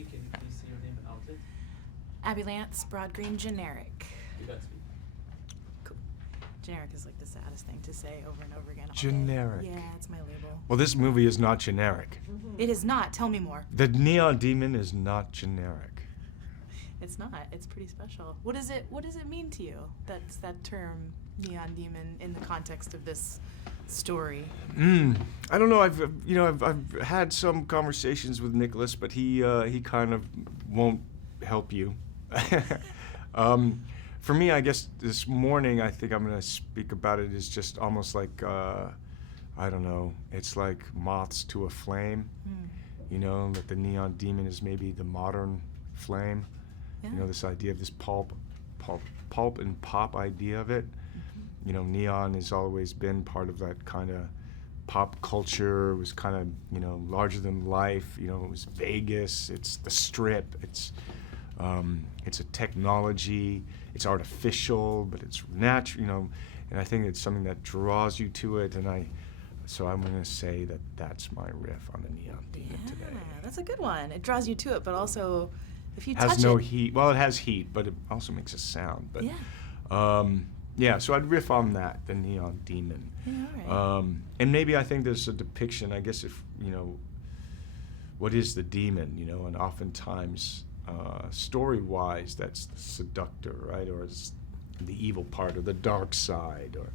movie, can you please say your name and outlet? Abby Lance, Broad Green, generic. You got to speak. Cool. Generic is like the saddest thing to say over and over again. all day. Generic. Yeah, it's my label. Well, this movie is not generic. It is not. Tell me more. The Neon Demon is not generic. It's not. It's pretty special. What does it mean to you? That's that term, neon demon, in the context of this story. I don't know. I've had some conversations with Nicholas, but he kind of won't help you. For me, I guess this morning, I think I'm gonna speak about it as just almost like I don't know. It's like moths to a flame. You know, that the neon demon is maybe the modern flame. Yeah. You know, this idea of this pulp and pop idea of it. You know, neon has always been part of that kind of pop culture. It was kind of, you know, larger than life. You know, it was Vegas. It's the Strip. It's a technology. It's artificial, but it's natural. You know, and I think it's something that draws you to it. And so I'm going to say that that's my riff on the Neon Demon today. That's a good one. It draws you to it, but also, if you Has touch no it, heat. Well, it has heat, but it also makes a sound. But yeah. yeah, so I'd riff on that, the Neon Demon. Yeah, all right. And maybe I think there's a depiction, I guess, if, you know, what is the demon, you know, and oftentimes, story-wise, that's the seductor, right, or it's the evil part, or the dark side, or,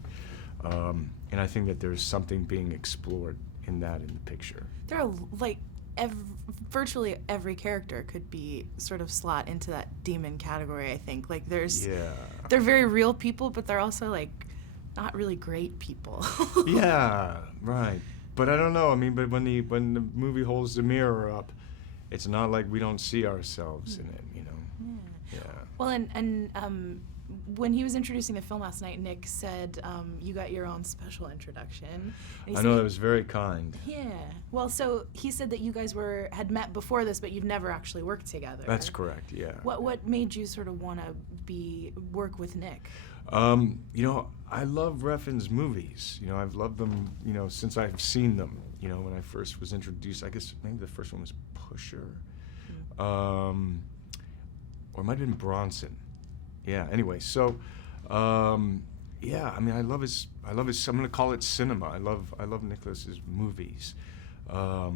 and I think that there's something being explored in that in the picture. There are, like, virtually every character could be sort of slot into that demon category, I think. Like, they're very real people, but they're also, like, not really great people. Yeah, right. But I don't know. I mean, but when the movie holds the mirror up, it's not like we don't see ourselves in it, you know. Yeah. Well, and when he was introducing the film last night, Nick said you got your own special introduction. I know, that was very kind. Yeah. Well, so he said that you guys had met before this, but you've never actually worked together. That's correct. Yeah. What made you sort of want to work with Nick? You know, I love Refn's movies. You know, I've loved them, you know, since I've seen them. You know, when I first was introduced, I guess maybe the first one was Pusher. Or it might have been Bronson. Yeah, anyway, so, yeah, I mean, I love his, I'm gonna call it cinema. I love Nicholas's movies. I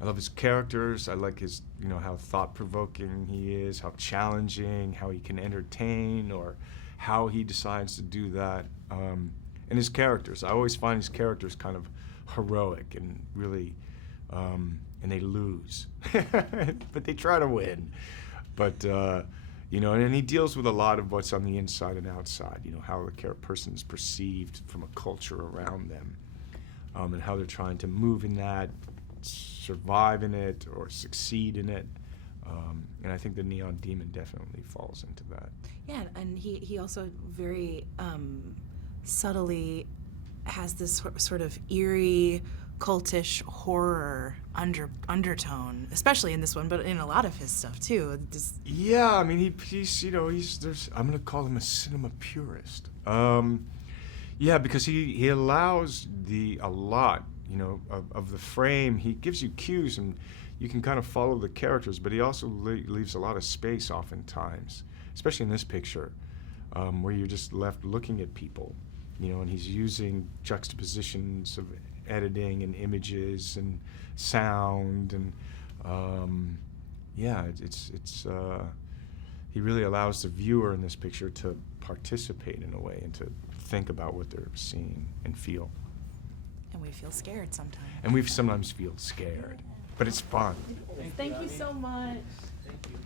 love his characters. I like his, you know, how thought-provoking he is, how challenging, how he can entertain, or how he decides to do that. And his characters, I always find his characters kind of heroic and really, and they lose, but they try to win. But, you know, and he deals with a lot of what's on the inside and outside, you know, how the person is perceived from a culture around them, and how they're trying to move in that, survive in it, or succeed in it. And I think the Neon Demon definitely falls into that. Yeah, and he also very subtly has this sort of eerie, cultish horror undertone, especially in this one, but in a lot of his stuff too. Yeah, I mean, he's you know, I'm gonna call him a cinema purist. Yeah, because he allows a lot, you know, of the frame. He gives you cues and you can kind of follow the characters, but he also leaves a lot of space oftentimes, especially in this picture, where you're just left looking at people, you know, and he's using juxtapositions of editing and images and sound, and yeah, he really allows the viewer in this picture to participate in a way and to think about what they're seeing and feel. And we feel scared sometimes. And we sometimes feel scared, but it's fun. Thank you so much. Thank you.